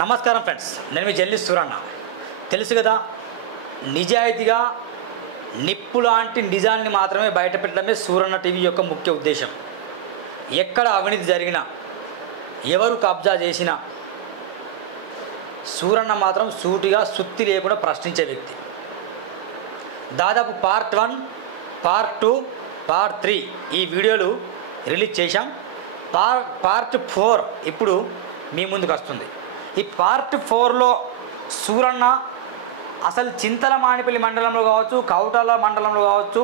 నమస్కారం ఫ్రెండ్స్, నేను మీ జర్నలిస్ట్ సూరన్న. తెలుసు కదా, నిజాయితీగా నిప్పు లాంటి నిజాన్ని మాత్రమే బయటపెట్టడమే సూరన్న టీవీ యొక్క ముఖ్య ఉద్దేశం. ఎక్కడ అవినీతి జరిగినా, ఎవరు కబ్జా చేసినా సూరన్న మాత్రం సూటిగా సుత్తి లేకుండా ప్రశ్నించే వ్యక్తి. దాదాపు పార్ట్ 1, పార్ట్ 2, పార్ట్ 3 ఈ వీడియోలు రిలీజ్ చేశాం. పార్ట్ 4 ఇప్పుడు మీ ముందుకు వస్తుంది. ఈ పార్ట్ 4లో సూరన్న అసలు చింతలమానిపల్లి మండలంలో కావచ్చు, కౌటాల మండలంలో కావచ్చు,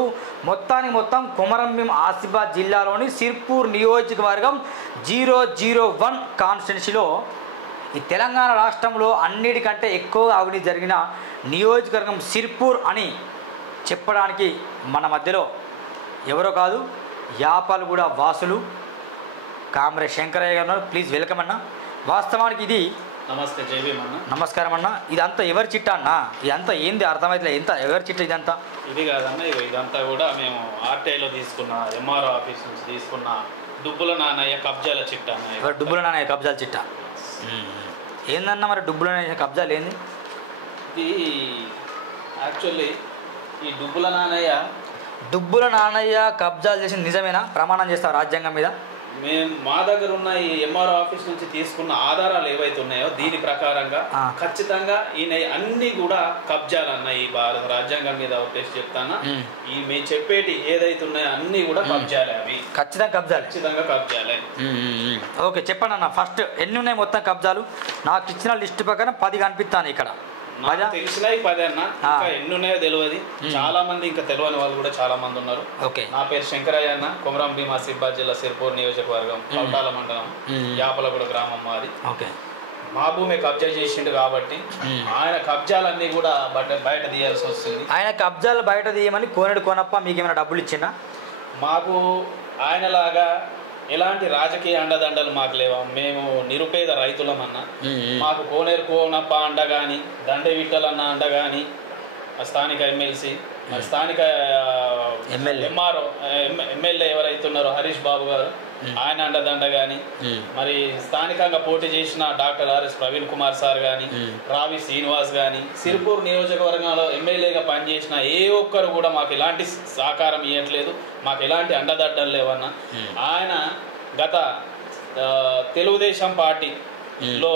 మొత్తం కొమరంభీం ఆసిఫాబాద్ జిల్లాలోని సిర్పూర్ నియోజకవర్గం 001 కాన్స్టిట్యున్సీలో ఈ తెలంగాణ రాష్ట్రంలో అన్నిటికంటే ఎక్కువగా అవినీతి జరిగిన నియోజకవర్గం సిర్పూర్ అని చెప్పడానికి మన మధ్యలో ఎవరో కాదు, యాపాలగూడ వాసులు కామ్రేడ్ శంకరయ్య గారు ఉన్నారు. ప్లీజ్ వెల్కమ్ అన్న. వాస్తవానికి ఇది నమస్తే, జై భీమ్ అన్న. నమస్కారం అన్న. ఇదంతా ఎవరి చిట్టా అన్న? ఇదంతా ఏంది అర్థమైతే ఎంత ఎవరి చిట్ట ఇదంతా? ఇది కాదన్న, ఇదంతా కూడా మేము ఆర్టీఐలో తీసుకున్న ఎంఆర్ఓ ఆఫీస్ నుంచి తీసుకున్న డుబ్బుల నానయ్య కబ్జాల చిట్టా అన్న. ఎవరు డుబ్బుల నానయ్య కబ్జాల చిట్టా? ఏందన్న మరి డుబ్బుల నానయ్య కబ్జాలు ఏంది? ఇది యాక్చువల్లీ ఈ డుబ్బుల నానయ్య కబ్జాలు చేసి నిజమేనా? ప్రమాణం చేస్తావు రాజ్యాంగం మీద? మేము మా దగ్గర ఉన్న ఈ ఎంఆర్ఓ ఆఫీస్ నుంచి తీసుకున్న ఆధారాలు ఏవైతే ఉన్నాయో దీని ప్రకారంగా ఖచ్చితంగా ఈయన అన్ని కూడా కబ్జాలు అన్న. ఈ భారత రాజ్యాంగం మీద ఉద్దేశం చెప్తానా, ఈ మేము చెప్పేటి ఏదైతే ఉన్నాయో అన్ని కూడా కబ్జాలే. అవి ఖచ్చితంగా కబ్జాలే. ఓకే, చెప్పండి అన్న. ఫస్ట్ ఎన్ని ఉన్నాయి మొత్తం కబ్జాలు? నాకు ఇచ్చిన లిస్ట్ ప్రకారం 10 కనిపిస్తాను ఇక్కడ. తెలిసినవి 10 అన్న, ఇంకా ఎన్ని ఉన్నాయో తెలియదు. చాలా మంది ఇంకా తెలియని వాళ్ళు కూడా చాలా మంది ఉన్నారు. నా పేరు శంకరయ్య అన్న, కొమరంభీం ఆసిఫాబాద్ జిల్లా సిర్పూర్ నియోజకవర్గం కౌటాల మండలం యాపలగూడ గ్రామం మాది. మా భూమి కబ్జా చేసిండు కాబట్టి ఆయన కబ్జాలన్నీ కూడా బయట తీయాల్సి వస్తుంది. ఆయన కబ్జాలు బయట తీయమని కోనేడు కోనప్ప మీకు ఏమైనా డబ్బులు ఇచ్చిందా? మాకు ఆయనలాగా ఎలాంటి రాజకీయ అండదండలు మాకు లేవా. మేము నిరుపేద రైతులమన్నా. మాకు కోనేరు కోనప్ప అండ కానీ, దండే విట్టలన్న అండ కానీ, స్థానిక ఎమ్మెల్సీ, స్థానిక ఎంఆర్ఓ ఎమ్మెల్యే ఎవరైతే ఉన్నారో హరీష్ బాబు గారు, ఆయన అండదండ కానీ, మరి స్థానికంగా పోటీ చేసిన doctor RS Praveen Kumar sir కానీ, రావి శ్రీనివాస్ కానీ, సిర్పూర్ నియోజకవర్గంలో ఎమ్మెల్యేగా పనిచేసిన ఏ ఒక్కరు కూడా మాకు ఎలాంటి సహకారం ఇవ్వట్లేదు. మాకు ఎలాంటి అండదండలు లేవన్నా. ఆయన గత తెలుగుదేశం పార్టీలో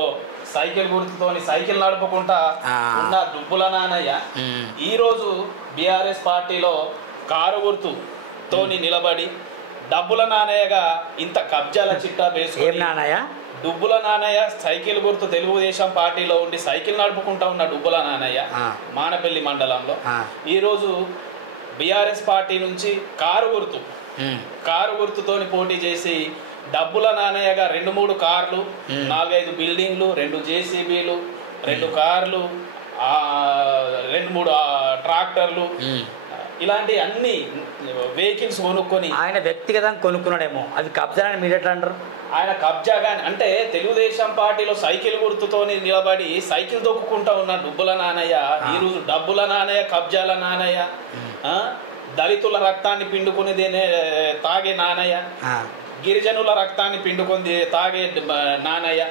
సైకిల్ గుర్తుతోని సైకిల్ నడుపుకుంటా ఉన్న డుబ్బుల నానయ్య ఈరోజు బీఆర్ఎస్ పార్టీలో కారు గుర్తుతోని నిలబడి డబ్బుల నానయ్యగా ఇంత కబ్జాల చిట్టా వేసుకుని డుబ్బుల నానయ్య సైకిల్ గుర్తు తెలుగుదేశం పార్టీలో ఉండి సైకిల్ నడుపుకుంటా ఉన్న డుబ్బుల నానయ్య మానపల్లి మండలంలో ఈరోజు బీఆర్ఎస్ పార్టీ నుంచి కారు గుర్తుతోని పోటీ చేసి డబ్బుల నానయ్యగా 2-3 కార్లు, 4-5 బిల్డింగ్లు, 2 జేసీబీలు, 2 కార్లు, 2-3 ట్రాక్టర్లు, ఇలాంటి అన్ని వెహికల్స్ కొనుక్కొని ఆయన వ్యక్తిగతంగా కొనుక్కున్నాడేమో. అది కబ్జా అని మీరు ఎట్లా అంటారు? ఆయన కబ్జా కానీ అంటే తెలుగుదేశం పార్టీలో సైకిల్ గుర్తుతోని నిలబడి సైకిల్ దొక్కుకుంటా ఉన్న డుబ్బుల నానయ్య ఈరోజు డబ్బుల నానయ్య, కబ్జాల నానయ్య, దళితుల రక్తాన్ని పిండుకుని తాగే నానయ్య, గిరిజనుల రక్తాన్ని పిండుకొని తాగే నానయ్య,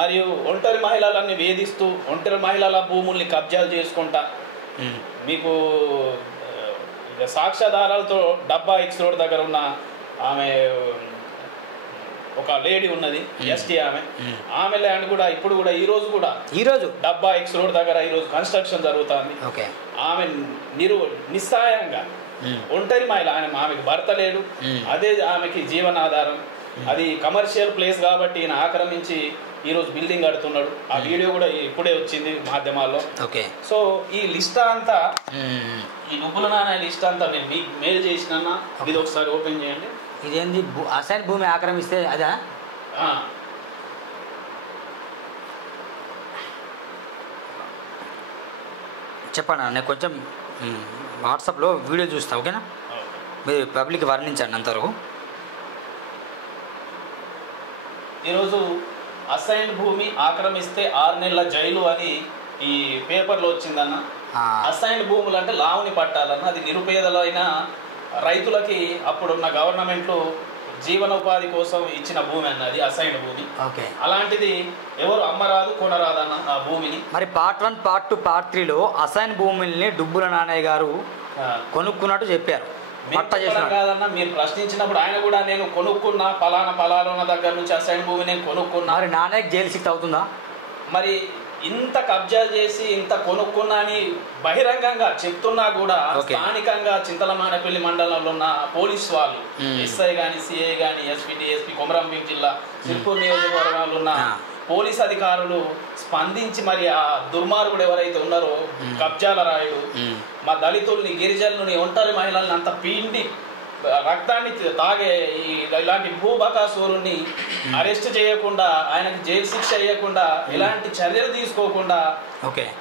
మరియు ఒంటరి మహిళలన్నీ వేధిస్తూ ఒంటరి మహిళల భూముల్ని కబ్జాలు చేసుకుంటా మీకు సాక్ష్యాధారాలతో డబ్బా ఎక్స్ రోడ్ దగ్గర ఉన్న ఆమె ఒక లేడీ ఉన్నది, ఎస్టీ ఆమె ల్యాండ్ కూడా ఇప్పుడు కూడా ఈరోజు డబ్బా ఎక్స్ రోడ్ దగ్గర ఈరోజు కన్స్ట్రక్షన్ జరుగుతుంది. ఆమె నిస్సహాయంగా ఒంటరి మహిళ, ఆమెకి భర్త లేడు, అదే ఆమెకి జీవనాధారం. అది కమర్షియల్ ప్లేస్ కాబట్టి ఈయన ఆక్రమించి ఈరోజు బిల్డింగ్ కడుతున్నాడు. ఆ వీడియో కూడా ఇప్పుడే వచ్చింది మాధ్యమాల్లో. సో ఈ లిస్ట్ అంతా, ఈ డుబ్బుల నానయ్య లిస్ట్ అంతా నేను మీకు మెయిల్ చేసిన, ఇది ఒకసారి ఓపెన్ చేయండి. ఇదేంది అసైన్ భూమి ఆక్రమిస్తే అదా? చెప్పండి, నేను కొంచెం వాట్సాప్లో వీడియో చూస్తా, ఓకేనా? మీరు పబ్లిక్ వర్ణించండి అంతవరకు. ఈరోజు అసైన్ భూమి ఆక్రమిస్తే 6 నెలల జైలు అని ఈ పేపర్లో వచ్చిందన్న. అసైన్ భూములు అంటే లావుని పట్టాలన్న. అది నిరుపేదలైన రైతులకి అప్పుడున్న గవర్నమెంట్లు జీవనోపాధి కోసం ఇచ్చిన భూమి అన్నది అసైన్ భూమి. ఓకే. అలాంటిది ఎవరు అమ్మరాదు కొనరాదు అన్న ఆ భూమిని. మరి పార్ట్ 1, పార్ట్ 2, పార్ట్ 3లో అసైన్ భూముల్ని డుబ్బుల నానయ్య గారు కొనుక్కున్నట్టు చెప్పారు. కాదన్నా, మీరు ప్రశ్నించినప్పుడు ఆయన కూడా నేను కొనుక్కున్నా ఫలానా దగ్గర నుంచి అసైన్ భూమి నేను కొనుక్కున్నా. మరి నానయ్యకి జైలు శిక్ష అవుతుందా? మరి ఇంత కబ్జా చేసి ఇంత కొనుక్కున్నా అని బహిరంగంగా చెప్తున్నా కూడా స్థానికంగా చింతలమానేపల్లి మండలంలో ఉన్న పోలీస్ వాళ్ళు ఎస్ఐ గాని, సిఐ గాని, ఎస్పీ, డిఎస్పీ, కొమరంభీం జిల్లా సిర్పూర్ నియోజకవర్గాల్లో ఉన్న పోలీస్ అధికారులు స్పందించి మరి ఆ దుర్మార్గుడు ఎవరైతే ఉన్నారో కబ్జాల రాయుడు మా దళితుల్ని, గిరిజనుల్ని, ఒంటరి మహిళల్ని అంత పీండి రక్తాన్ని తాగే ఇలాంటి భూబకాసురుని అరెస్ట్ చేయకుండా, ఆయనకి జైలు శిక్ష వేయకుండా, ఎలాంటి చర్యలు తీసుకోకుండా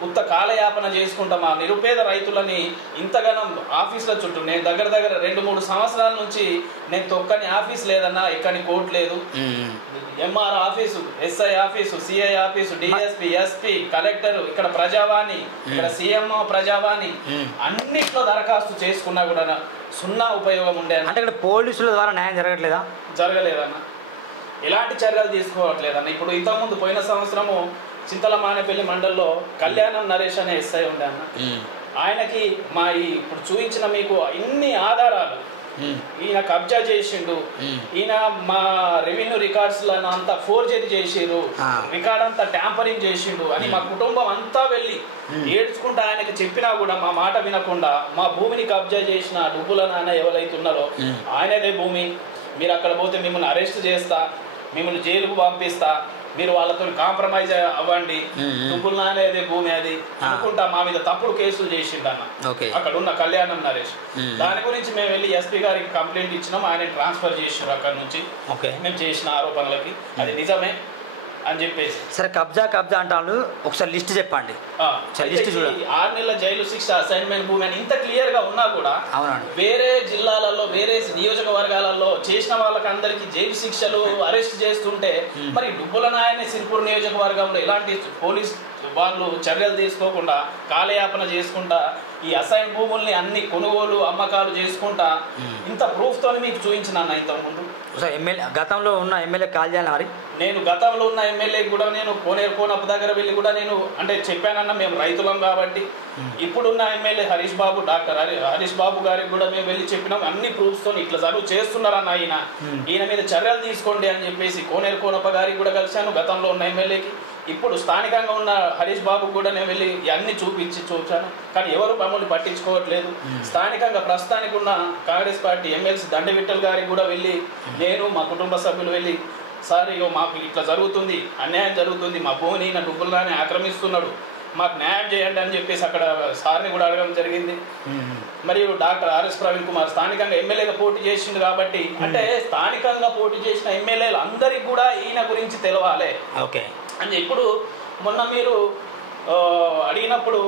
ఉత్త కాలయాపన చేసుకుంటా మా నిరుపేద రైతులని ఇంతగానం ఆఫీసుల చుట్టూ నేను దగ్గర 2-3 సంవత్సరాల నుంచి నేను తొక్కని ఆఫీస్ లేదన్నా, ఎక్కని కోర్టు లేదు, MR office, SI office, CI office, DSP, SP, collector, ఇక్కడ ప్రజావాణి, ఇక్కడ సీఎంఓ ప్రజావాణి అన్నిట్లో దరఖాస్తు చేసుకున్నా కూడా సున్నా ఉపయోగం ఉండే. అంటే ఇక్కడ పోలీసుల ద్వారా న్యాయం జరగట్లేదా? జరగలేదన్న, ఎలాంటి చర్యలు తీసుకోవట్లేదన్న. ఇప్పుడు ఇంతకుముందు పోయిన సంవత్సరము చింతలమానేపల్లి మండలంలో కళ్యాణం నరేష్ అనే ఎస్ఐ ఉండే అన్న. ఆయనకి మా ఇప్పుడు చూపించిన మీకు ఇన్ని ఆధారాలు, ఈయన కబ్జా చేసిండు, ఈయన మా రెవెన్యూ రికార్డ్స్ అంతా ఫోర్జరీ చేసిండు, రికార్డ్ అంతా ట్యాంపరింగ్ చేసిండు అని మా కుటుంబం అంతా వెళ్ళి ఏడ్చుకుంటా ఆయనకి చెప్పినా కూడా మా మాట వినకుండా మా భూమిని కబ్జా చేసిన డుబ్బుల నాన్న ఎవరైతే ఉన్నారో ఆయనదే భూమి, మీరు అక్కడ పోతే మిమ్మల్ని అరెస్ట్ చేస్తా, మిమ్మల్ని జైలుకు పంపిస్తా, మీరు వాళ్ళతో కాంప్రమైజ్ అవ్వండి, డుబ్బుల నానేదే భూమి అది అనుకుంటా మా మీద తప్పుడు కేసులు చేసిండన్న అక్కడ ఉన్న కళ్యాణం నరేష్. దాని గురించి మేము వెళ్ళి ఎస్పీ గారికి కంప్లైంట్ ఇచ్చినాం, ఆయన ట్రాన్స్ఫర్ చేసారు అక్కడ నుంచి మేము చేసిన ఆరోపణలకి. అది నిజమే అని చెప్పేసి. సరే, కబ్జా అంటాను, ఒకసారి లిస్ట్ చెప్పండి. 6 నెలల జైలు శిక్ష, అసైన్మెంట్ భూమి అని ఇంత క్లియర్ గా ఉన్నా కూడా వేరే జిల్లాలలో, వేరే నియోజకవర్గాలలో చేసిన వాళ్ళకి అందరికి జైలు శిక్షలు అరెస్ట్ చేస్తుంటే మరి డుబ్బుల నాయని సిర్పూర్ నియోజకవర్గంలో ఇలాంటి పోలీస్ వాళ్ళు చర్యలు తీసుకోకుండా కాలయాపన చేసుకుంటా ఈ అసైన్ భూముల్ని అన్ని కొనుగోలు అమ్మకాలు చేసుకుంటా ఇంత ప్రూఫ్ తో మీకు చూపించిన అన్న. ఇంతకుముందు గతంలో ఉన్న ఎమ్మెల్యే కాల్ చేయాలి. మరి నేను గతంలో ఉన్న ఎమ్మెల్యే కూడా నేను కోనప్ప దగ్గర వెళ్ళి కూడా నేను అంటే చెప్పానన్నా, మేము రైతులం కాబట్టి. ఇప్పుడున్న ఎమ్మెల్యే డాక్టర్ హరీష్ బాబు గారికి కూడా మేము వెళ్ళి చెప్పినాం, అన్ని ప్రూఫ్స్ తో ఇట్లా జరుగు చేస్తున్నారన్న ఈయన మీద చర్యలు తీసుకోండి అని చెప్పేసి కోనప్ప గారికి కూడా కలిశాను, గతంలో ఉన్న ఎమ్మెల్యేకి. ఇప్పుడు స్థానికంగా ఉన్న హరీష్ బాబు కూడా నేను వెళ్ళి అన్ని చూపించాను, కానీ ఎవరు మమ్మల్ని పట్టించుకోవట్లేదు. స్థానికంగా ప్రస్తుతానికి ఉన్న కాంగ్రెస్ పార్టీ ఎమ్మెల్సీ దండి విఠల్ గారికి కూడా వెళ్ళి నేను మా కుటుంబ సభ్యులు వెళ్ళి, సార్ ఇగో మాకు ఇట్లా జరుగుతుంది, అన్యాయం జరుగుతుంది, మా భూమిని నా డుబ్బుల్లానే ఆక్రమిస్తున్నాడు, మాకు న్యాయం చేయండి అని చెప్పేసి అక్కడ సార్ని కూడా అడగడం జరిగింది. మరియు డాక్టర్ ఆర్ఎస్ ప్రవీణ్ కుమార్ స్థానికంగా ఎమ్మెల్యేగా పోటీ చేసిండు కాబట్టి, అంటే స్థానికంగా పోటీ చేసిన ఎమ్మెల్యేలు అందరికి కూడా ఈయన గురించి తెలవాలి అని. ఇప్పుడు మొన్న మీరు అడిగినప్పుడు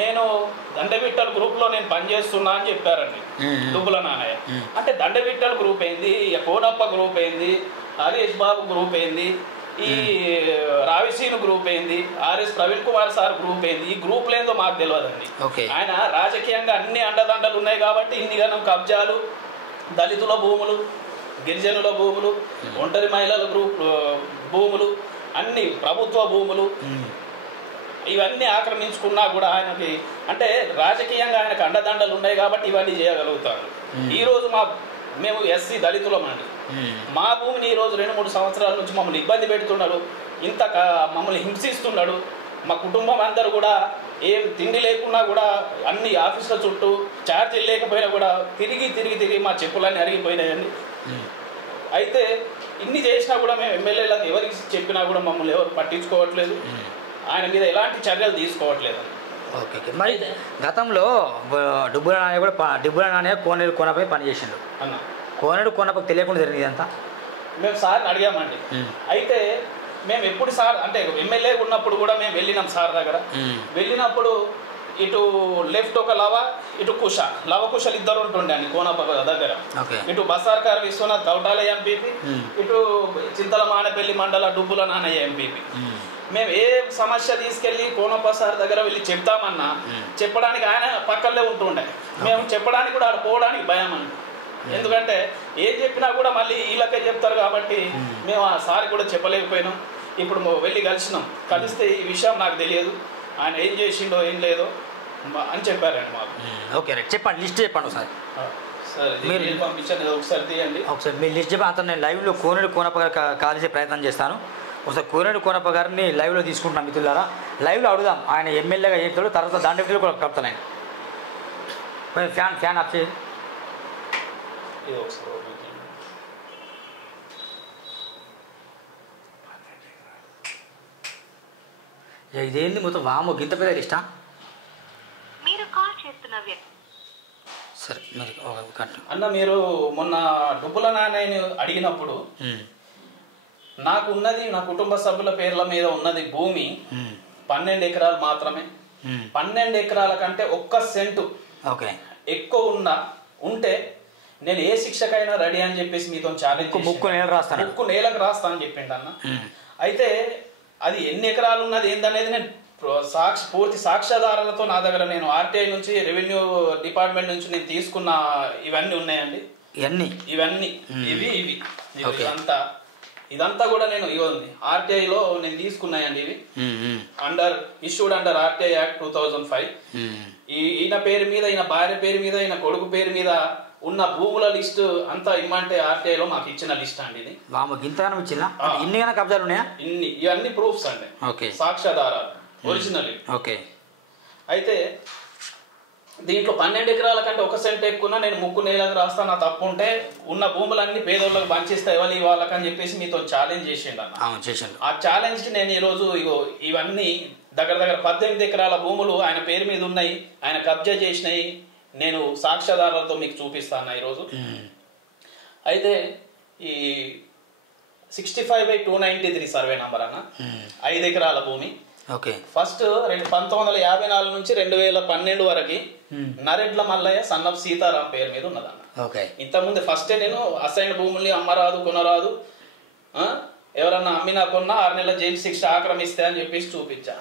నేను దండవిట్టల్ గ్రూప్లో నేను పనిచేస్తున్నా అని చెప్పారండి డుబ్బుల నానయ్య. అంటే దండవిట్టల్ గ్రూప్ ఏంది, కోనప్ప గ్రూప్ ఏంది, హరీష్ బాబు గ్రూప్ ఏంది, ఈ రావిసీను గ్రూప్ ఏంది, RS Praveen Kumar sir group ఏంది, ఈ గ్రూప్ లేదో మాకు తెలియదండి. ఆయన రాజకీయంగా అన్ని అండదండలు ఉన్నాయి కాబట్టి ఇన్ని గనం కబ్జాలు, దళితుల భూములు, గిరిజనుల భూములు, ఒంటరి మహిళల భూములు, అన్ని ప్రభుత్వ భూములు ఇవన్నీ ఆక్రమించుకున్నా కూడా ఆయనకి అంటే రాజకీయంగా ఆయనకు అండదండలు ఉన్నాయి కాబట్టి ఇవన్నీ చేయగలుగుతారు. ఈరోజు మేము ఎస్సీ దళితులం అండి, మా భూమిని ఈరోజు 2-3 సంవత్సరాల నుంచి మమ్మల్ని ఇబ్బంది పెడుతున్నాడు, ఇంత మమ్మల్ని హింసిస్తున్నాడు. మా కుటుంబం అందరూ కూడా ఏం తిండి లేకున్నా కూడా అన్ని ఆఫీసుల చుట్టూ ఛార్జీలు లేకపోయినా కూడా తిరిగి మా చెప్పులన్నీ అరిగిపోయినాయండి. అయితే ఇన్ని చేసినా కూడా మేము ఎమ్మెల్యేలకు ఎవరికి చెప్పినా కూడా మమ్మల్ని ఎవరు పట్టించుకోవట్లేదు, ఆయన మీద ఎలాంటి చర్యలు తీసుకోవట్లేదు. మరి గతంలో డుబ్బుల నానయ్య కోనపై పనిచేసిండు అన్న. కోనపకి తెలియకుండా జరిగింది అంతా మేము సార్ని అడిగామండి. అయితే మేము ఎప్పుడు సార్ అంటే ఎమ్మెల్యే ఉన్నప్పుడు కూడా మేము వెళ్ళినాం సార్ దగ్గర. వెళ్ళినప్పుడు ఇటు లెఫ్ట్ ఒక ఇటు లవకుశలు ఇద్దరు ఉంటుండే అండి కోనప్ప దగ్గర. ఇటు బసార్కార్ విశ్వనాథ్ కౌటాలయ ఎంపీపీ, ఇటు చింతలమానేపల్లి మండల డుబ్బుల నానయ్య ఎంపీపీ. మేము ఏ సమస్య తీసుకెళ్ళి కోనప్ప సార్ దగ్గర వెళ్ళి చెప్తామన్నా చెప్పడానికి ఆయన పక్కనే ఉంటుండే, మేము చెప్పడానికి కూడా ఆడ పోవడానికి భయం అండి. ఎందుకంటే ఏం చెప్పినా కూడా మళ్ళీ వీళ్ళకే చెప్తారు కాబట్టి మేము ఆ సారి కూడా చెప్పలేకపోయినాం. ఇప్పుడు వెళ్ళి కలిస్తే ఈ విషయం నాకు తెలియదు, ఆయన ఏం చేసిండో ఏం లేదో అని చెప్పారండి మాకు. ఓకే రైట్, చెప్పండి లిస్ట్ చెప్పండి ఒకసారి. సరే మీరు పంపించండి, ఒకసారి తీయండి. ఒకసారి మీరు లిస్ట్ చెప్పి అంతా నేను లైవ్లో కోనేరు కోనప్ప గారు కాల్ చేసే ప్రయత్నం చేస్తాను. ఒకసారి కోనేరు కోనప్ప గారిని లైవ్లో తీసుకుంటున్నాం మిత్రులారా. లైవ్లో అడుగుదాం ఆయన ఎమ్మెల్యేగా చెప్తాడు, తర్వాత దాంట్లో కూడా కలుపుతాను ఆయన. ఫ్యాన్ ఆఫ్ చేయండి. ఇది ఒకసారి ఇదేంది మొత్తం వాము గింత పెద్ద లిస్టా? మీరు కాల్ చేస్తున్న వ్యక్తి సరే మీరు అన్న మీరు మొన్న డుబ్బుల నాన్నని అడిగినప్పుడు నాకు ఉన్నది నా కుటుంబ సభ్యుల పేర్ల మీద ఉన్నది భూమి 12 ఎకరాలు మాత్రమే. 12 ఎకరాల కంటే 1 సెంటు ఎక్కువ ఉంటే నేను ఏ శిక్షకైనా రెడీ అని చెప్పేసి మీతో ఛాలెంజ్ ముక్కు నేలకు రాస్తా అని చెప్పిండు అన్న. అయితే అది ఎన్ని ఎకరాలు ఉన్నది ఏందనేది నేను పూర్తి సాక్ష్యాధారాలతో నా దగ్గర నేను ఆర్టీఐ నుంచి రెవెన్యూ డిపార్ట్మెంట్ నుంచి నేను తీసుకున్న ఇవన్నీ ఉన్నాయండి. ఇవన్నీ ఇవి ఇదంతా కూడా నేను ఇవ్వండి ఆర్టీఐలో నేను తీసుకున్నాయండి. ఇవి ఇష్యూడ్ అండర్ ఆర్టీఐ యాక్ట్ 2005. ఈయన పేరు మీద, ఈయన భార్య పేరు మీద, ఈయన కొడుకు పేరు మీద ఉన్న భూముల లిస్ట్ అంతా ఇమ్మంటే ఆర్టీఐలో మాకు ఇచ్చిన లిస్ట్ అండి. ఇది ఇవన్నీ ప్రూఫ్స్ అండి, సాక్ష్యాధారాలు, ఒరిజినల్. అయితే దీంట్లో 12 ఎకరాల కంటే 1 సెంట్ ఎక్కువ నేను ముక్కు నేలకు రాస్తా, నా తప్పు ఉంటే ఉన్న భూములన్నీ పేదోళ్ళకి పంచిస్తా ఎవరి వాళ్ళకని చెప్పేసి మీతో ఛాలెంజ్ చేసిండు అన్న. ఆ ఛాలెంజ్ కి నేను ఈరోజు ఇవన్నీ దగ్గర 18 ఎకరాల భూములు ఆయన పేరు మీద ఉన్నాయి, ఆయన కబ్జా చేసినాయి, నేను సాక్ష్యాధారాలతో మీకు చూపిస్తాను ఈరోజు. అయితే ఈ 65/293 సర్వే నంబర్ అన్న, 5 ఎకరాల భూమి. ఫస్ట్ 1954 నుంచి 2012 వరకు నరెడ్ల మల్లయ్య సన్నప్ సీతారాం పేరు మీద ఉన్నదన్న. ఇంతకుముందు ఫస్టే నేను అసైన్ భూముల్ని అమ్మరాదు కొనరాదు, ఎవరన్నా అమ్మినా కొన్నా 6 నెలల జైలు శిక్ష ఆక్రమిస్తే అని చెప్పేసి చూపించా.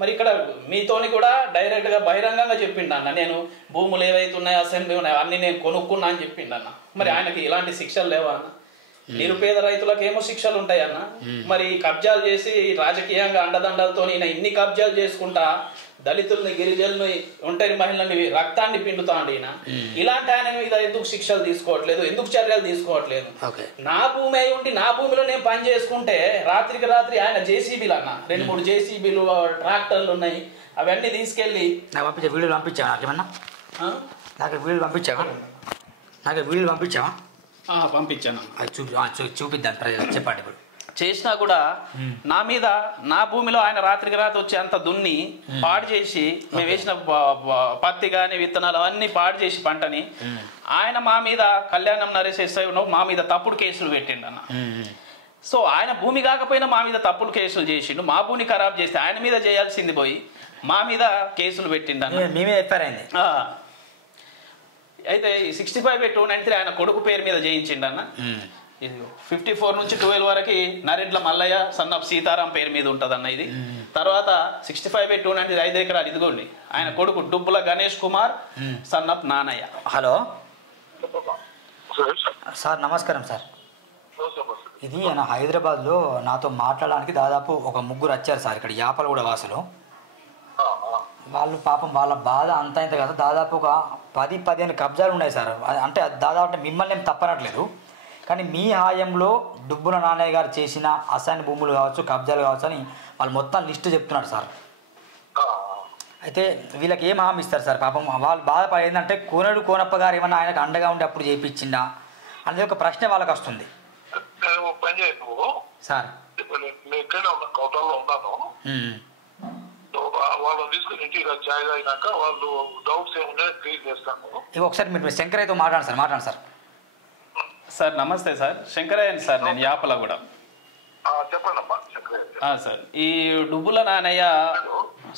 మరి ఇక్కడ మీతోని కూడా డైరెక్ట్ గా బహిరంగంగా చెప్పిండు అన్న, నేను భూములు ఏవైతే ఉన్నాయో అసెంబ్లీ ఉన్నాయి అన్ని నేను కొనుక్కున్నా అని చెప్పిండు అన్న. మరి ఆయనకి ఇలాంటి శిక్షలు లేవా అన్న? నిరుపేద రైతులకు ఏమో శిక్షలు ఉంటాయన్న, మరి కబ్జాలు చేసి రాజకీయంగా అండదండలతో ఈయన ఇన్ని కబ్జాలు చేసుకుంటా దళితుల్ని, గిరిజనుల్ని, ఒంటరి మహిళల్ని రక్తాన్ని పిండుతాండి ఈయన. ఇలాంటి ఆయన మీద ఎందుకు శిక్షలు తీసుకోవట్లేదు, ఎందుకు చర్యలు తీసుకోవట్లేదు? నా భూమి అయి ఉండి నా భూమిలో నేను పని చేసుకుంటే రాత్రికి రాత్రి ఆయన జేసీబీలు అన్న, 2-3 జేసీబీలు, ట్రాక్టర్లు ఉన్నాయి, అవన్నీ తీసుకెళ్ళి వీడియోలు పంపించావా? పంపించాను, చూపిద్దాం ప్రజలు. చెప్పండి. ఇప్పుడు చేసినా కూడా నా మీద, నా భూమిలో ఆయన రాత్రికి రాత్రి వచ్చి అంత దున్ని పాడు చేసి, మేము వేసిన పత్తి కానీ విత్తనాలు అవన్నీ పాడు చేసి పంటని ఆయన మా మీద, కళ్యాణం నరేష్ ఎస్ఐ మా మీద తప్పుడు కేసులు పెట్టిండు అన్న. సో ఆయన భూమి కాకపోయినా మా మీద తప్పుడు కేసులు చేసిండు, మా భూమి ఖరాబ్ చేస్తే ఆయన మీద చేయాల్సింది పోయి మా మీద కేసులు పెట్టిండు అన్న. అయితే 65/293 ఆయన కొడుకు పేరు మీద చేయించిండు అన్న. 54 నుంచి 12 వరకు నరెడ్ల మల్లయ్య సన్నప్ సీతారాం పేరు మీద ఉంటుంది అన్న. ఇది తర్వాత 65/293 5 ఎకరాలు ఇదిగోండి ఆయన కొడుకు డుబ్బుల గణేష్ కుమార్ సన్నప్ నానయ్య. హలో సార్, నమస్కారం సార్. ఇది ఆయన హైదరాబాద్లో నాతో మాట్లాడడానికి దాదాపు ఒక 3 వచ్చారు సార్, ఇక్కడ యాపలగూడ వాసులు. వాళ్ళు పాపం వాళ్ళ బాధ అంతా ఇంత కదా, దాదాపు ఒక 10-15 కబ్జాలు ఉన్నాయి సార్. అంటే దాదాపు మిమ్మల్ని ఏం తప్పనట్లేదు, కానీ మీ హాయంలో డుబ్బుల నాన్నయ్య గారు చేసిన అసైన్ భూములు కావచ్చు, కబ్జాలు కావచ్చు అని వాళ్ళు మొత్తం లిస్టు చెప్తున్నారు సార్. అయితే వీళ్ళకి ఏం హామీ ఇస్తారు సార్? పాపం వాళ్ళు బాధపడి ఏంటంటే కోనేరు కోనప్ప గారు ఏమన్నా ఆయనకు అండగా ఉండి అప్పుడు చేయించిందా అనేది ఒక ప్రశ్న వాళ్ళకి వస్తుంది సార్. వాళ్ళని తీసుకుని ఇంటికి జాయిన్ అయినాక వాళ్ళు డౌట్స్ ఏమున్నాయో క్లియర్ చేస్తాను. ఇవి ఒకసారి మీరు శంకరయ్యతో మాట్లాడండి సార్. సార్ నమస్తే సార్, శంకరయ్య సార్, నేను యాపల కూడా. చెప్పండి అమ్మా శంకరయ్య. సార్ ఈ Dubbula Nanayya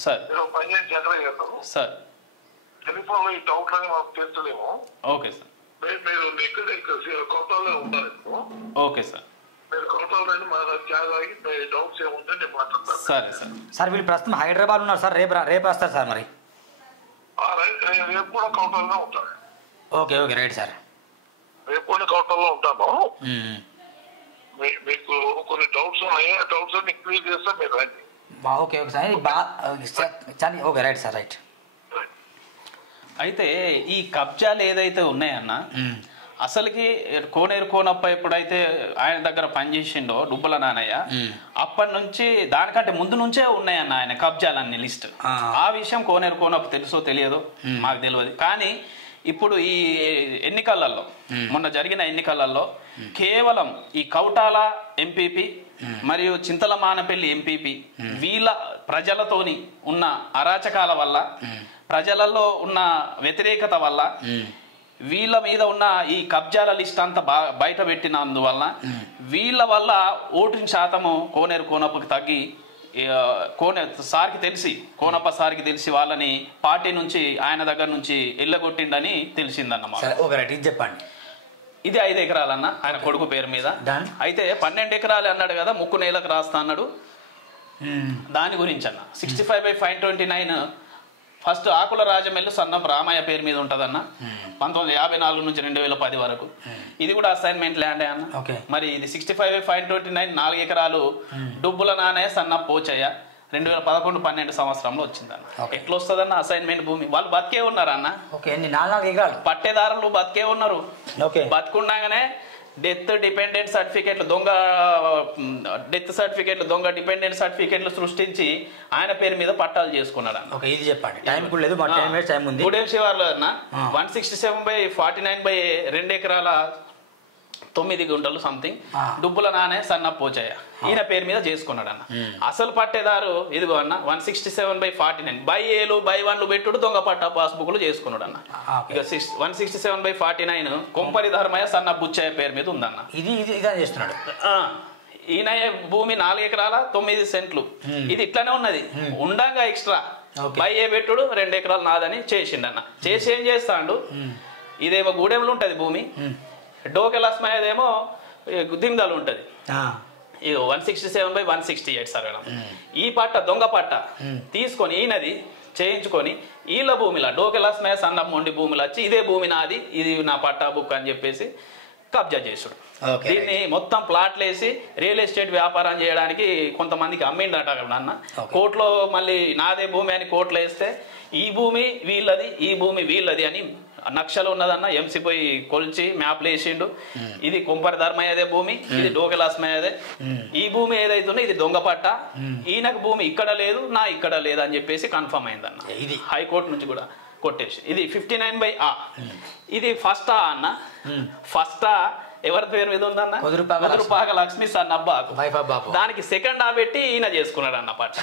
sir Shankarayya sir, telephone లో ఈ డౌట్ అని మాకు తెలుసలేము. Okay sir. మీరు ఇక్కడ కొత్తలో ఉన్నారు. Okay sir. మీరు కొత్తలో మా డౌట్స్ ఏముంటే నేను మాట్లాడతాను. సరే సార్. సార్ వీళ్ళు ప్రస్తుతం హైదరాబాద్ ఉన్నారు సార్, రేపు వస్తారు సార్. మరి రేపు కూడా కొత్తలో ఉంటారు. Okay right sir. కొన్ని కౌంటర్లో ఉంటాను. మీకు కొన్ని డౌట్స్ ఉన్నాయి, డౌట్స్ అన్ని క్లియర్ చేస్తే మీరు రండి. Okay okay sir okay right sir right. అయితే ఈ కబ్జాలు ఏదైతే ఉన్నాయన్న అసలుకి కోనేరు కోనప్ప ఎప్పుడైతే ఆయన దగ్గర పనిచేసిండో డుబ్బల నానయ్య అప్పటి నుంచి దానికంటే ముందు నుంచే ఉన్నాయన్న ఆయన కబ్జాలన్నీ లిస్ట్. ఆ విషయం కోనేరు కోనప్ప తెలుసో తెలియదో మాకు తెలియదు. కానీ ఇప్పుడు ఈ ఎన్నికలలో మొన్న జరిగిన ఎన్నికలలో కేవలం ఈ కౌటాల ఎంపీపీ మరియు చింతల మానపల్లి ఎంపీపీ వీళ్ళ ప్రజలతోని ఉన్న అరాచకాల వల్ల, ప్రజలలో ఉన్న వ్యతిరేకత వల్ల, వీళ్ళ మీద ఉన్న ఈ కబ్జాల లిస్ట్ అంతా బయట పెట్టినందువల్ల వీళ్ళ వల్ల ఓటింగ్ శాతము కోనేరు కోనప్పకి తగ్గి సార్కి తెలిసి కోనప్ప సార్కి తెలిసి వాళ్ళని పార్టీ నుంచి ఆయన దగ్గర నుంచి ఎల్లగొట్టిండని తెలిసిందన్నమాట. చెప్పండి. ఇది 5 ఎకరాలన్న ఆయన కొడుకు పేరు మీద. అయితే 12 ఎకరాలు అన్నాడు కదా, ముక్కు నేలకు రాస్తా అన్నాడు. దాని గురించి అన్న 65/529 ఫస్ట్ ఆకుల రాజమెల్లు సన్నపు రామయ్య పేరు మీద ఉంటదన్న. 1954 నుంచి 2010 వరకు. ఇది కూడా అసైన్మెంట్ ల్యాండ్ అన్న. మరి ఇది 65/529 4 ఎకరాలు డుబ్బుల నానయ్య సన్నపు పోచయ్య 2011-12 సంవత్సరంలో వచ్చిందన్న. ఎట్లా వస్తుందన్న అసైన్మెంట్ భూమి? వాళ్ళు బతికే ఉన్నారు అన్న. పట్టేదారులు బతికే ఉన్నారు. బతుకుండగానే డెత్ డిపెండెంట్ సర్టిఫికేట్లు, దొంగ డెత్ సర్టిఫికేట్లు, దొంగ డిపెండెంట్ సర్టిఫికేట్లు సృష్టించి ఆయన పేరు మీద పట్టాలు చేసుకున్నాడు అన్న. ఇది చెప్పండి. గూడెం శివార్లో అన్న 167/49 2 ఎకరాల 9 గుంటలు సంథింగ్ డుబ్బుల నానే సన్న పోచయ్య ఈయన పేరు మీద చేసుకున్నాడు అన్న. అసలు పట్టేదారు ఇదిగో అన్న 167/49 బై ఏలు బై 1లు పెట్టుడు దొంగ పట్టా పాస్బుక్లు చేసుకున్నాడు అన్న. ఇక 167/49 కొంపరి ధర్మయ్య సన్న బుచ్చయ్య పేరు మీద ఉందన్న. ఇది చేస్తున్నాడు ఈయన భూమి 4 ఎకరాల 9 సెంట్లు. ఇది ఇట్లానే ఉన్నది. ఉండంగా ఎక్స్ట్రా బై ఏ పెట్టుడు 2 ఎకరాలు నాదని చేసిండన్న. చేసి ఏం చేస్తాడు, ఇదేమో గూడెంలో ఉంటది భూమి, డోకెలాస్మయ్యదేమో దింగలు ఉంటది. ఇది 167/168 సర్వే. ఈ పట్ట దొంగ పట్ట తీసుకొని ఈయనది చేయించుకొని వీళ్ళ భూమిలా డోకెలాస్మయ్య సన్న మొండి భూమిలో వచ్చి ఇదే భూమి నాది, ఇది నా పట్టా బుక్ అని చెప్పేసి కబ్జా చేసుడు. దీన్ని మొత్తం ప్లాట్లు వేసి రియల్ ఎస్టేట్ వ్యాపారం చేయడానికి కొంతమందికి అమ్మిండట అన్న. కోర్టులో మళ్ళీ నాదే భూమి అని కోర్టులో వేస్తే ఈ భూమి వీళ్ళది, ఈ భూమి వీళ్ళది అని నక్షలు ఉన్నదన్న. ఎంసీ పోయి కొలిచి మ్యాప్లు వేసిండు. ఇది కొంపరి ధర్మయ్యదే భూమి, ఇది డోకెలాస్మయ్యదే. ఈ భూమి ఏదైతుందో ఇది దొంగ పట్ట, ఈయనకు భూమి ఇక్కడ లేదు, నా ఇక్కడ లేదు అని చెప్పేసి కన్ఫర్మ్ అయిందన్న. ఇది హైకోర్టు నుంచి కూడా కొట్టేసి. ఇది 59/A. ఇది ఫస్ట్ ఆ అన్న. ఫస్ట్ ఆ ఎవరి పేరు మీద ఉందన్న? కుదురుపాక లక్ష్మి సన్న అబ్బాకు. దానికి సెకండ్ ఆ పెట్టి ఈయన చేసుకున్నాడు అన్న పట్ట.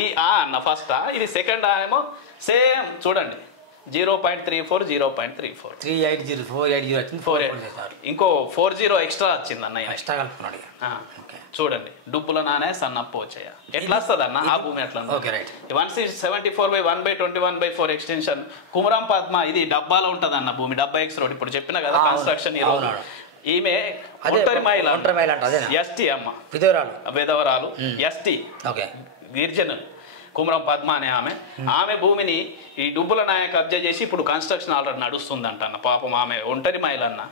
ఈ ఆ అన్న ఫస్ట్ ఆ, ఇది సెకండ్ ఆ ఏమో సేమ్ చూడండి 0.34 0.34 380 ఇంకో 40 ఎక్స్ట్రా వచ్చింది అన్న. ఎక్స్ట్రా కలుపుకున్నాడు. చూడండి డుబ్బుల నానే సన్నప్ప వచ్చాయ ఎట్లా వస్తుంది అన్న ఆ భూమి ఎట్లా? 174/1/21/4 ఎక్స్టెన్షన్ కుమరం పద్మ. ఇది డబ్బాలో ఉంటది అన్న భూమి, 70X రోడ్. ఇప్పుడు చెప్పిన కదా కన్స్ట్రక్షన్. ఈమె ఒంటరి మహిళ, ఎస్టీ అమ్మ, విధవరాలు, ఎస్టీ గిరిజన కుమరం పద్మ అనే ఆమె భూమిని ఈ డుబ్బుల నాయ కబ్జా చేసి ఇప్పుడు కన్స్ట్రక్షన్ ఆల్రెడీ నడుస్తుందంట అన్న. పాపం ఆమె ఒంటరి మహిళ అన్న,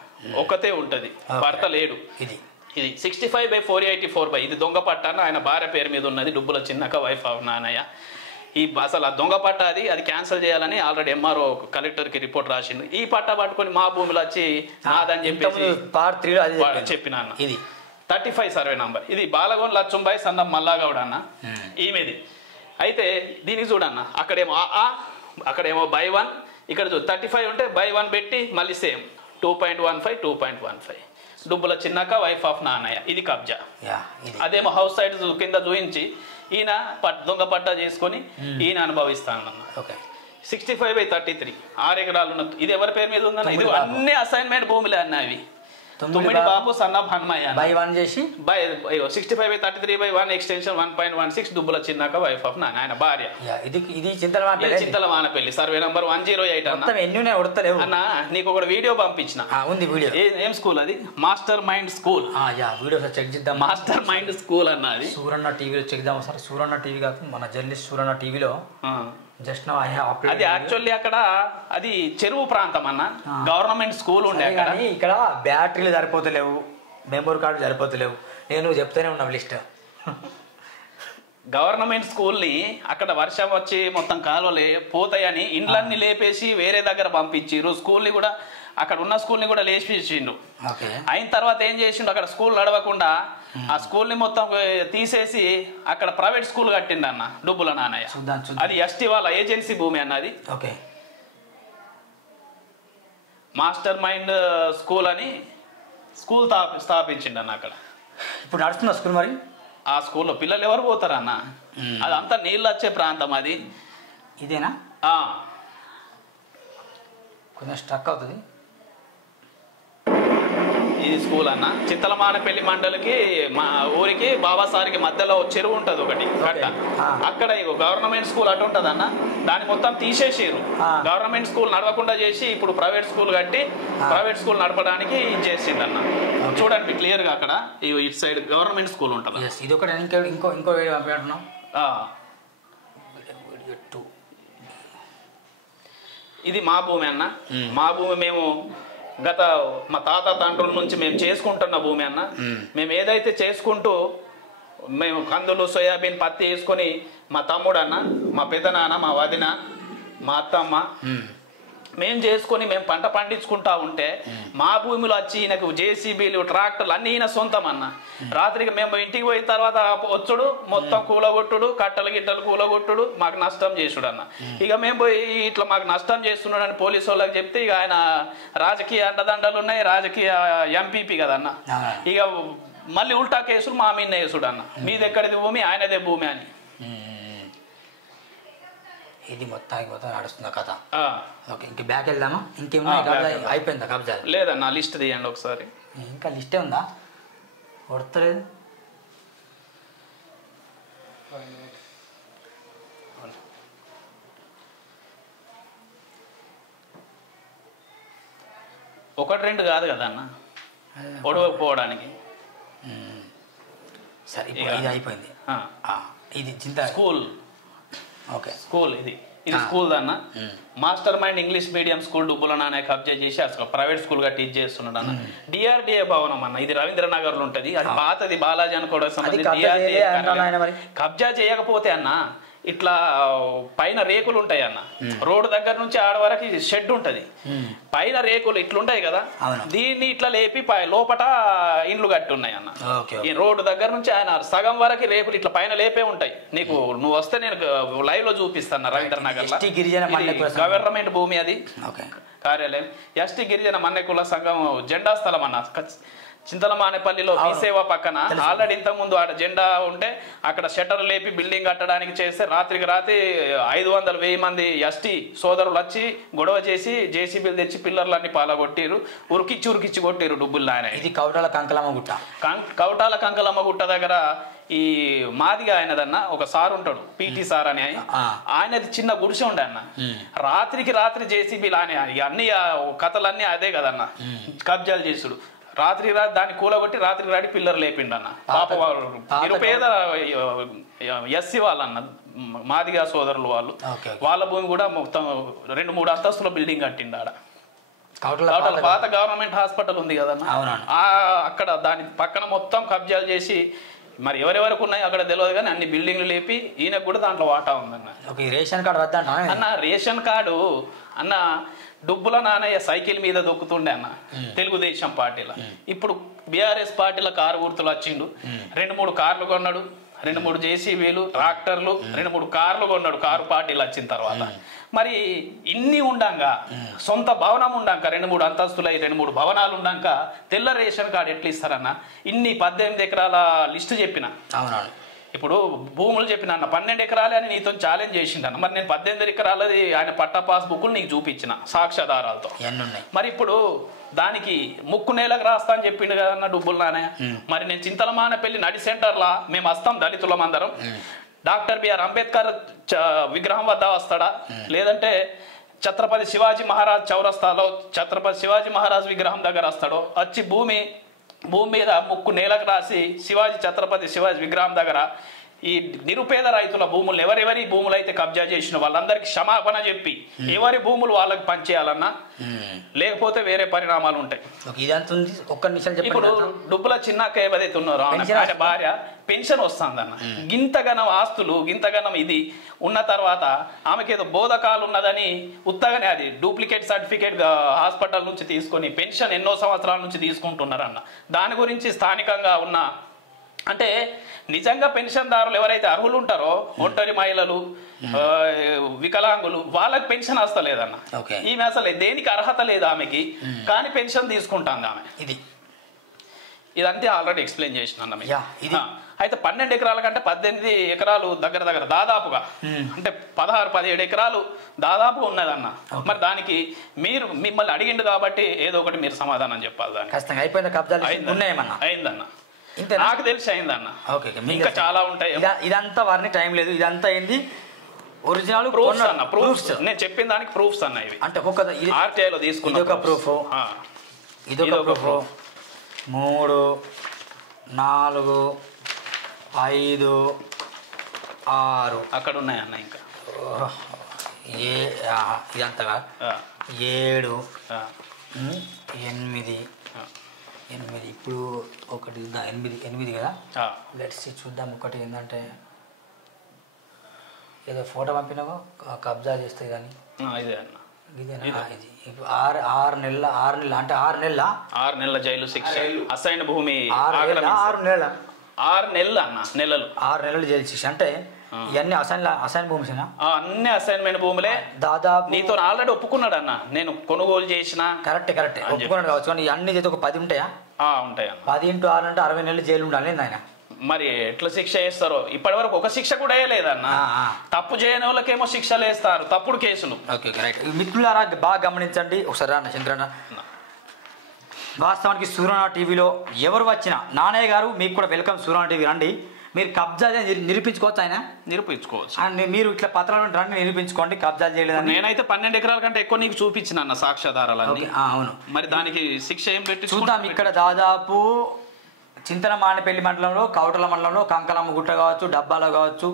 ఒక్కతే ఉంటది, భర్త లేడు. ఇది 65/484 ఇది దొంగ పట్ట అన్న. ఆయన భార్య పేరు మీద ఉన్నది, డుబ్బుల చిన్నక వైఫ్ ఆఫ్ నానయ్య. ఈ అసలు ఆ దొంగ పట్ట అది క్యాన్సిల్ చేయాలని ఆల్రెడీ ఎంఆర్ఓ కలెక్టర్కి రిపోర్ట్ రాసింది. ఈ పట్ట పట్టుకొని మా భూమిలో వచ్చి నాదని చెప్పేసి చెప్పిన అన్న. ఇది 35 సర్వే నంబర్. ఇది బాలగోన్ లచ్చుంబాయి సన్నం మల్లాగౌడ్ అన్న ఈమెది. అయితే దీనికి చూడన్న, అక్కడేమో బై 1, ఇక్కడ 35 ఉంటే బై 1 పెట్టి మళ్ళీ సేమ్ 2.15 డుబ్బుల చిన్నక వైఫ్ ఆఫ్ నానయ్య. ఇది కబ్జా. అదేమో హౌస్ సైడ్ కింద చూయించి ఈయన దొంగ పట్టా చేసుకొని ఈయన అనుభవిస్తానన్న. 65/33 6 ఎకరాలు ఉన్న. ఇది ఎవరి పేరు మీద ఉందన్న? ఇది అన్ని అసైన్మెంట్ భూములే అన్న. అవి తొమ్మిది బాబు సన్న హన్మయ్య బై 1 చేసి 65/33/1 ఎక్స్టెన్షన్ 1.16 డుబ్బుల చిన్నక వైఫ్ ఆఫ్ నాన్న ఆయన భార్య. ఇది చింతల మానపల్లి సర్వే నంబర్ 108 అన్న. అన్న నీకు ఒక వీడియో పంపించిన. ఏం స్కూల్ అది? Master mind school. చెక్ చేద్దాం. మాస్టర్ మైండ్ స్కూల్ అన్న. అది సూరన్న టీవీలో చెక్ చేద్దాం సార్. సూరన్న టీవీ కాదు, మన జర్నలిస్ట్ సూరన్న టీవీలో జస్ట్ నౌ ఐ హావ్ అది యాక్చువల్లీ అక్కడ అది చెరువు ప్రాంతం అన్న, గవర్నమెంట్ స్కూల్ ఉండే అక్కడ. కానీ ఇక్కడ బ్యాటరీలు సరిపోతలేవు, మెమరీ కార్డు సరిపోతలేవు, నేను చెప్తూనే ఉన్నాం లిస్ట్. గవర్నమెంట్ స్కూల్ని అక్కడ వర్షం వచ్చి మొత్తం కాలువలు పోతాయని ఇండ్లన్నీ లేపేసి వేరే దగ్గర పంపించారు. స్కూల్ని కూడా అక్కడ ఉన్న స్కూల్ని కూడా లేచిపించిండు. అయిన తర్వాత ఏం చేసిండు, అక్కడ స్కూల్ నడవకుండా ఆ స్కూల్ని మొత్తం తీసేసి అక్కడ ప్రైవేట్ స్కూల్ కట్టిండు అన్న డుబ్బుల నానయ్య. అది ఎస్టీ వాళ్ళ ఏజెన్సీ భూమి అన్నది. మాస్టర్ మైండ్ స్కూల్ అని స్కూల్ స్థాపించిండు అన్న అక్కడ. ఇప్పుడు నడుస్తున్న స్కూల్ మరి ఆ స్కూల్లో పిల్లలు ఎవరు పోతారన్న, అదంతా నీళ్ళు వచ్చే ప్రాంతం అది. ఇదేనా కొంచెం స్ట్రక్ అవుతుంది. ఇది స్కూల్ అన్న చింతలమానపల్లి మండలికి మా ఊరికి బాబాసారికి మధ్యలో చెరువు ఉంటుంది ఒకటి కట్ట, అక్కడ గవర్నమెంట్ స్కూల్ అటు ఉంటుంది అన్న. దాన్ని మొత్తం తీసేసారు, గవర్నమెంట్ స్కూల్ నడవకుండా చేసి ఇప్పుడు ప్రైవేట్ స్కూల్ కట్టి ప్రైవేట్ స్కూల్ నడపడానికి ఇది చేసింది అన్న. చూడండి క్లియర్ గా అక్కడ ఇటు సైడ్ గవర్నమెంట్ స్కూల్ ఉంటుంది. ఇది ఒకటి ఇంకో వీడియో పంపించున్నాం. ఇది మా భూమి అన్న. మా భూమి మేము గత మా తాత తండ్రుల నుంచి మేము చేసుకుంటున్న భూమి అన్న. మేము ఏదైతే చేసుకుంటూ మేము కందులు సోయాబీన్ పత్తి వేసుకొని మా తమ్ముడు అన్న, మా పెద్దనాన్న, మా వదిన, మా అత్తమ్మ మేము చేసుకొని మేము పంట పండించుకుంటా ఉంటే మా భూమిలో వచ్చి ఈయనకు జేసీబీలు ట్రాక్టర్లు అన్నీ ఈయన సొంతం అన్న. రాత్రికి మేము ఇంటికి పోయిన తర్వాత వచ్చుడు మొత్తం కూలగొట్టుడు, కట్టలు గిట్టలు కూలగొట్టుడు, మాకు నష్టం చేసుడు అన్న. ఇక మేము పోయి ఇట్లా మాకు నష్టం చేస్తున్నాడు అని పోలీసు వాళ్ళకి చెప్తే ఇక ఆయన రాజకీయ అండదండలు ఉన్నాయి, రాజకీయ ఎంపీపీ కదన్న. ఇక మళ్ళీ ఉల్టా కేసులు మా మీద వేసుడు అన్న, మీది ఎక్కడిది భూమి ఆయనదే భూమి అని. ఇది మొత్తం నడుస్తుందా కథ? ఓకే, ఇంక బ్యాక్ వెళ్దామా? ఇంకేమన్నా అయిపోయిందా కబ్జా? లేదన్నా లిస్ట్ తీయండి ఒకసారి. ఇంకా లిస్టే ఉందా? కొడతలేదు. ఒకటి రెండు కాదు కదా అన్న ఒడవకపోవడానికి. సరే ఇది అయిపోయింది. ఇది చింత స్కూల్. ఓకే స్కూల్ ఇది స్కూల్ అన్న. Master mind English medium school Dubbula నానే కబ్జా చేసి అసలు ప్రైవేట్ స్కూల్ గా టీచ్ చేస్తున్నాడు అన్న. డిఆర్డిఏ భవనం అన్న, ఇది రవీంద్రనగర్ లో ఉంటది. అది పాతది బాలాజీ అనుకోవడం. కబ్జా చేయకపోతే అన్న ఇట్లా పైన రేకులు ఉంటాయి అన్న, రోడ్డు దగ్గర నుంచి ఆడ వరకు షెడ్ ఉంటది, పైన రేకులు ఇట్లుంటాయి కదా, దీన్ని ఇట్లా లేపి లోపట ఇండ్లు కట్టి ఉన్నాయి అన్న. ఈ రోడ్డు దగ్గర నుంచి ఆయన సగం వరకు రేకులు ఇట్లా పైన లేపే ఉంటాయి. నీకు నువ్వు వస్తే నేను లైవ్ లో చూపిస్తాను. రవీంద్రనగర్ గవర్నమెంట్ భూమి అది కార్యాలయం. ఎస్టీ గిరిజన మన్నెకుల సంఘం జెండా స్థలం అన్న, చింతలమానేపల్లిలో మీ సేవ పక్కన. ఆల్రెడీ ఇంతకు ముందు ఆడ జెండా ఉంటే అక్కడ షట్టర్ లేపి బిల్డింగ్ కట్టడానికి చేస్తే రాత్రికి రాత్రి 500-1000 మంది ఎస్టీ సోదరులు వచ్చి గొడవ చేసి జేసీబీలు తెచ్చి పిల్లర్లన్నీ పాలగొట్టిరు, ఉరికిచ్చి కొట్టిరు డుబ్బులు ఆయన. ఇది కౌటాల కంకలమ్మ గుట్ట. కౌటాల కంకలమ్మ గుట్ట దగ్గర ఈ మాదిగా ఆయనదన్న ఒక సార్ ఉంటాడు, పీటీ సార్ అని. ఆయనది చిన్న గుడిసె ఉండే అన్న. రాత్రికి రాత్రి జేసీబీలు ఆయన అన్ని కథలన్నీ అదే కదన్న, కబ్జాలు చేసుడు. రాత్రి దాన్ని కూలగొట్టి రాత్రి రాడి పిల్లర్ లేపిండు అన్న. పాప వాళ్ళు నిరుపేద ఎస్సీ వాళ్ళన్న, మాదిగా సోదరులు వాళ్ళు. వాళ్ళ భూమి కూడా మొత్తం 2-3 అంతస్తుల బిల్డింగ్ కట్టిండు ఆడ. పాత గవర్నమెంట్ హాస్పిటల్ ఉంది కదన్న, అక్కడ దాని పక్కన మొత్తం కబ్జాలు చేసి మరి ఎవరెవరికి ఉన్నాయి అక్కడ తెలియదు కానీ అన్ని బిల్డింగ్లు లేపి ఈయనకు కూడా దాంట్లో వాటా ఉందన్న. రేషన్ కార్డు వద్ద అన్న, రేషన్ కార్డు అన్న డుబ్బుల నానయ్య సైకిల్ మీద దొక్కుతుండే అన్న తెలుగుదేశం పార్టీలో. ఇప్పుడు బీఆర్ఎస్ పార్టీలో కారు గుర్తులు వచ్చిండు, 2-3 కార్లు కొన్నాడు, 2-3 జేసీబీలు, ట్రాక్టర్లు, 2-3 కార్లు కొన్నాడు కారు పార్టీలు వచ్చిన తర్వాత. మరి ఇన్ని ఉండంగా, సొంత భవనం ఉండాక, 2-3 అంతస్తులు 2-3 భవనాలు ఉండాక తెల్ల రేషన్ కార్డు ఎట్లా ఇస్తారన్న? ఇన్ని 18 ఎకరాల లిస్టు చెప్పిన, ఇప్పుడు భూములు చెప్పిన అన్న 12 ఎకరాలే అని నీతో ఛాలెంజ్ చేసిండన్న. మరి నేను 18 ఎకరాలది ఆయన పట్టా పాస్ బుక్లు నీకు చూపించిన సాక్ష్యాధారాలతో. మరి ఇప్పుడు దానికి ముక్కు నేలకు రాస్తా అని చెప్పిండు కదన్న డుబ్బులు నానే. మరి నేను చింతలమానేపల్లి నడి సెంటర్లా మేము వస్తాం దళితులం అందరం, డాక్టర్ బిఆర్ అంబేద్కర్ విగ్రహం వద్ద వస్తాడా, లేదంటే ఛత్రపతి శివాజీ మహారాజ్ చౌరస్తాలో ఛత్రపతి శివాజీ మహారాజ్ విగ్రహం దగ్గర వస్తాడో వచ్చి భూమి మీద ముక్కు నేలకు రాసి ఛత్రపతి శివాజీ విగ్రహం దగ్గర ఈ నిరుపేద రైతుల భూములు ఎవరెవరి భూములు అయితే కబ్జా చేసిన వాళ్ళందరికీ క్షమాపణ చెప్పి ఎవరి భూములు వాళ్ళకి పంచేయాలన్నా లేకపోతే వేరే పరిణామాలు ఉంటాయి. ఇప్పుడు డుబ్బుల చిన్నాక ఏదైతే ఉన్నారో ఆయన భార్య పెన్షన్ వస్తుందన్న, గింతగనం ఆస్తులు గింతగనం ఇది ఉన్న తర్వాత ఆమెకి ఏదో బోధకాలు ఉన్నదని ఉత్తగానే అది డూప్లికేట్ సర్టిఫికేట్ హాస్పిటల్ నుంచి తీసుకొని పెన్షన్ ఎన్నో సంవత్సరాల నుంచి తీసుకుంటున్నారన్న. దాని గురించి స్థానికంగా ఉన్న అంటే నిజంగా పెన్షన్దారులు ఎవరైతే అర్హులు ఉంటారో ఒంటరి మహిళలు వికలాంగులు వాళ్ళకి పెన్షన్ వస్తలేదన్న. ఈమె అసలు దేనికి అర్హత లేదు ఆమెకి, కానీ పెన్షన్ తీసుకుంటాంది ఆమె. ఇదంతా ఆల్రెడీ ఎక్స్ప్లెయిన్ చేసిన అన్న. అయితే 12 ఎకరాల కంటే 18 ఎకరాలు దగ్గర దగ్గర దాదాపుగా అంటే 16-17 ఎకరాలు దాదాపుగా ఉన్నదన్న. మరి దానికి మీరు మిమ్మల్ని అడిగిండు కాబట్టి ఏదో ఒకటి మీరు సమాధానం చెప్పాలి. దానికి అయిందన్న, నాకు తెలిసి అయిందన్న. ఇంకా చాలా ఉంటాయి. ఇదంతా వారిని టైం లేదు, ఇదంతా అయింది ఒరిజినల్ ప్రూఫ్స్ అన్న. ప్రూఫ్స్ నేను చెప్పిన దానికి ప్రూఫ్స్ అన్న. ఇవి అంటే ఆర్టీఐలో తీసుకున్న ఇదొక ప్రూఫ్, ఇదొక ప్రూఫ్. 3, 4, 5, 6 అక్కడ ఉన్నాయన్న. ఇంకా ఇదంతగా 7, 8. ఇప్పుడు ఒకటి 8 కదా. లెట్స్ చూద్దాం. ఒకటి ఏంటంటే ఏదో ఫోటో పంపినామో కబ్జా చేస్తే కానీ ఇదేనా ఇది. ఇప్పుడు 6 నెలల అంటే 6 నెలల జైలు శిక్ష, అసైన్ భూమి 6 నెలల 6 నెలలు అన్న. 6 నెలలు జైలు శిక్ష. అంటే ఇవన్నీ అసైన్ భూమిసేనా? అన్ని అసైన్మెంట్ భూములే. దాదాపు నీతో ఆల్రెడీ ఒప్పుకున్నాడు అన్న, నేను కొనుగోలు చేసిన. కరెక్ట్ ఒప్పుకున్నాడు కావచ్చు. కానీ అన్ని చేతి ఒక 10 ఉంటాయా? ఉంటాయి. 10 × 6 అంటే 60 నెలలు జైలు ఉండాలి ఆయన. మరి ఎట్లా శిక్ష వేస్తారో ఇప్పటి వరకు ఒక శిక్ష కూడా వేయలేదన్న. తప్పు చేయని వాళ్ళకేమో శిక్షలు వేస్తారు, తప్పుడు కేసులు. మిత్రులారా బాగా గమనించండి ఒకసారి అన్న శంకరన్న. వాస్తవానికి సూర్యనా టీవీలో ఎవరు వచ్చినా నానయ్య గారు మీకు కూడా వెల్కమ్. సూర్యనా టీవీ రండి, మీరు కబ్జా నిరూపించుకోవచ్చు. ఆయన నిరూపించుకోవచ్చు. మీరు ఇట్లా పత్రాలు రండి నిరూపించుకోండి కబ్జా చేయలేదు. నేనైతే 12 ఎకరాల కంటే ఎక్కువ నీకు చూపించిన అన్న సాక్ష్యాధారాలు. అవును. మరి దానికి శిక్ష ఏం పెట్టి చూద్దాం. ఇక్కడ దాదాపు చింతనమానేపల్లి మండలంలో, కౌటల మండలంలో, కంకలమ్మ గుట్ట కావచ్చు, డబ్బాలో కావచ్చు,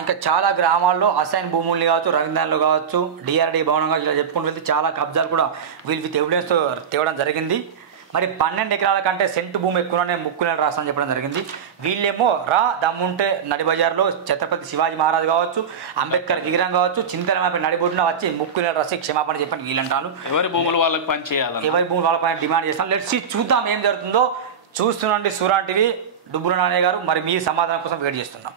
ఇంకా చాలా గ్రామాల్లో అసైన్ భూముల్ని కావచ్చు, రంగదాన్లో కావచ్చు, డిఆర్డీ భవనం కావచ్చు, ఇలా చెప్పుకుంటూ వెళ్తే చాలా కబ్జాలు కూడా వీళ్ళు విత్ ఎవిడెన్స్తో తేవడం జరిగింది. మరి 12 ఎకరాల కంటే సెంటు భూమి ఎక్కువనే ముక్కులని రాస్తామని చెప్పడం జరిగింది. వీళ్ళేమో దమ్ముంటే నడి బజార్లో ఛత్రపతి శివాజీ మహారాజ్ కావచ్చు, అంబేద్కర్ విగ్రహం కావచ్చు, చింతనమాపై నడిబొడ్డున వచ్చి ముక్కులని రాసి క్షమాపణ చెప్పని వీళ్ళంటాను. ఎవరి భూములు వాళ్ళకి పని చేయాలి, ఎవరి భూములు వాళ్ళ పైన డిమాండ్ చేస్తాను. లెట్స్ చూద్దాం ఏం జరుగుతుందో. చూస్తున్నాండి సూర్యనా టీవీ. డుబ్బుల నానయ్య గారు. మరి మీ సమాధానం కోసం వెయిట్ చేస్తున్నాం.